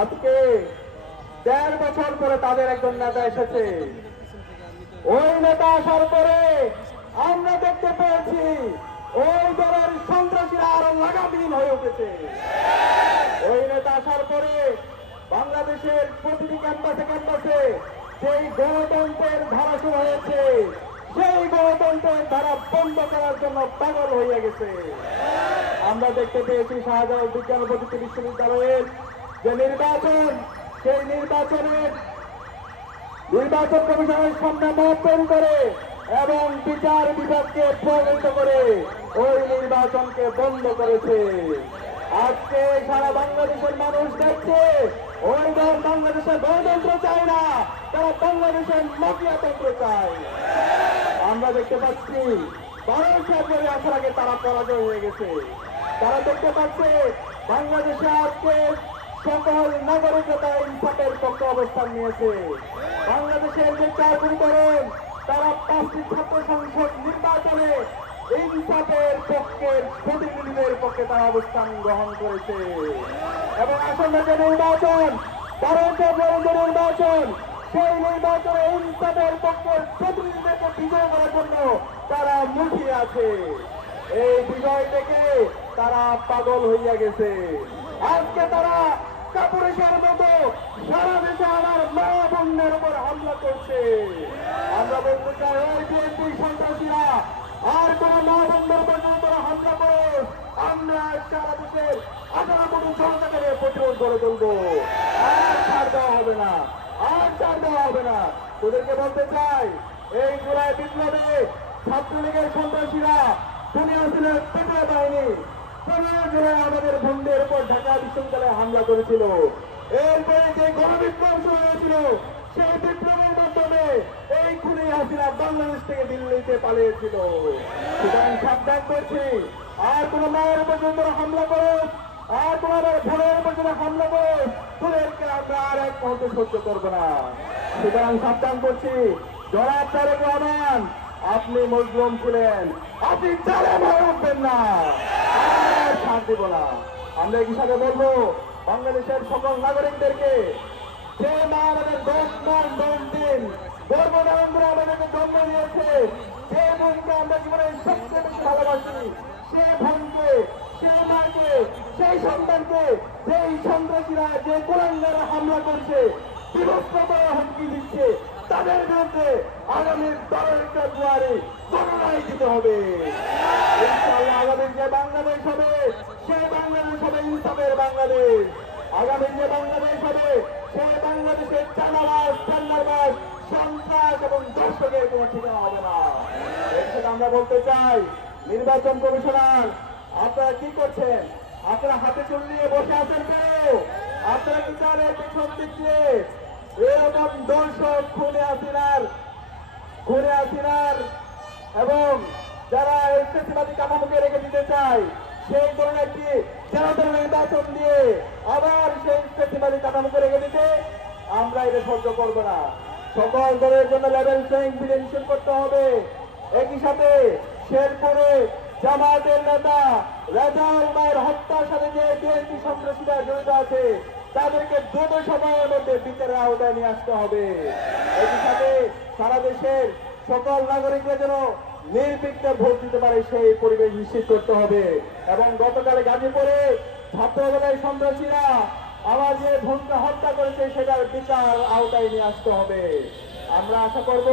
আজকে ১.৫ বছর পরে তাদের একজন নেতা এসেছে। ওই নেতা আসার পরে আমরা দেখতে পেয়েছি ওই দলের সন্ত্রাসীরা আরো লাগামহীন হয়ে উঠেছে। ওই নেতা আসার পরে বাংলাদেশের প্রতিটি ক্যাম্পাসে ক্যাম্পাসে যেই গণতন্ত্রের ধারা শুরু হয়েছে, সেই গণতন্ত্রের ধারা বন্ধ করার জন্য পাগল হয়ে গেছে। আমরা দেখতে পেয়েছি শাহজালাল বিজ্ঞান ও প্রযুক্তি বিশ্ববিদ্যালয়ের যে নির্বাচন, সেই নির্বাচন কমিশনের সামনে মত তৈরি করে এবং বিচার বিভাগকে প্রভাবিত করে ওই নির্বাচনকে বন্ধ করেছে। আজকে সারা বাংলাদেশের মানুষ দেখছে ওই দল বাংলাদেশের গণতন্ত্র চায় না, তারা বাংলাদেশের মাফিয়াতন্ত্র চায়। আমরা দেখতে পাচ্ছি ১২ ফেব্রুয়ারি আসার আগে তারা পরাজয় হয়ে গেছে। তারা দেখতে পাচ্ছে বাংলাদেশে আজকে সকল নাগরিকতা ইনসাফের পক্ষে অবস্থান নিয়েছে। বাংলাদেশের যে ৪ কোটি তরুণ তারা ৫টি ছাত্র সংসদ নির্বাচনে ইনসাফের পক্ষের প্রতিনিধিদের পক্ষে তারা অবস্থান গ্রহণ করেছে এবং আসন্ন যে নির্বাচন, ১২ ফেব্রুয়ারি যে নির্বাচন, সেই নির্বাচনে ইনসাফের পক্ষের প্রতিনিধিদেরকে বিজয় করার জন্য তারা মুখিয়ে আছে। এই বিজয় থেকে তারা পাগল হইয়া গেছে। আজকে তারা কাপুরুষের মতো সারা দেশে আমার মা বোনের উপর হামলা করছে। আমরা বলতে চাই ওই বিএনপি সন্ত্রাসীরা আর কোন মা বোনের উপর তারা হামলা করে আমরা সারা দেশের 18 কোটি জনতাকে প্রতিরোধ করে তুলবো। আর ছাড় দেওয়া হবে না, আর ছাড় দেওয়া হবে না। তোদেরকে বলতে চাই এই জুলাই বিপ্লবে ছাত্রলীগের সন্ত্রাসীরা দুনিয়া ছিল পেটে বাহিনী ১৫ জুলাই আমাদের বন্ধুদের উপর ঢাকা বিশ্ববিদ্যালয়ে হামলা করেছিল। এরপরে যে গণবিপ্লব শুরু হয়েছিল, সেই বিপ্লবের মাধ্যমে এই খুনি হাসিনা বাংলাদেশ থেকে দিল্লিতে পালিয়েছিল। সুতরাং সাবধান করছি, আর কোন মায়ের উপর যদি হামলা করো, আর কোন ভোরের উপর যদি হামলা করো, তোদেরকে আমরা আর এক মুহূর্তে সহ্য করবো না। সুতরাং সাবধান করছি, জনাব তারেক রহমান, আপনি মজলুম ছিলেন, আপনি জালেম হয়ে উঠবেন না, ছাড় দিব না। আমরা এই হিসাবে বলবো বাংলাদেশের সকল নাগরিকদেরকে, যে মা আমাদের 10 মাস 10 দিন গর্ভধারণ করে আমাদেরকে জন্ম দিয়েছে, যে বোনকে আমরা জীবনের সবচেয়ে বেশি ভালোবাসি, সে বোনকে, সে মাকে, সেই সন্তানকে যেই সন্ত্রাসীরা, যে কোলাঙ্গারা হামলা করছে, বিভক্ত করা হুমকি দিচ্ছে, তাদের বিরুদ্ধে আগামী 12 ফেব্রুয়ারি গণনায় দিতে হবে। ইনশাআল্লাহ আগামী যে বাংলাদেশ হবে, সেই বাংলাদেশ হবে ইনসাফের বাংলাদেশ। আগামী যে বাংলাদেশ হবে, সেই বাংলাদেশের চাঁদাবাজ, টেন্ডারবাজ, সন্ত্রাস এবং দর্শকের কোনো ঠিকানা হবে না। এর সাথে আমরা বলতে চাই, নির্বাচন কমিশনার আপনারা কি করছেন? আপনারা হাতে চুল নিয়ে বসে আছেন কেন? আপনারা কি চান এর পিছন দিক দিয়ে এরকম দর্শক খুনে হাসিনার এবং যারা এই ফ্যাসিবাদী কাঠামোকে রেখে দিতে চায়, সেই ধরনের একটি জনতার নির্বাচন দিয়ে আবার সেই ফ্যাসিবাদী কাঠামোকে রেখে দিতে আমরা এটা সহ্য করবো না। সকল দলের জন্য লেভেল প্লেইং ফিল্ড এনশিওর করতে হবে। একই সাথে শেরপুরে জামায়াতের নেতা রেজাউল মায়ের হত্যার সাথে যে বিএনপি সন্ত্রাসীরা জড়িত আছে, তাদেরকে দ্রুত সময়ের মধ্যে বিচারের আওতায় নিয়ে আসতে হবে। একই সাথে সারা দেশের সকল নাগরিকরা যেন নির্বিঘ্নে ভোট দিতে পারে, সেই পরিবেশ নিশ্চিত করতে হবে। এবং গতকাল গাজীপুরে ছাত্রদলের সন্ত্রাসীরা আমার যে বোনকে হত্যা করেছে, সেটার বিচার আওতায় নিয়ে আসতে হবে। আমরা আশা করব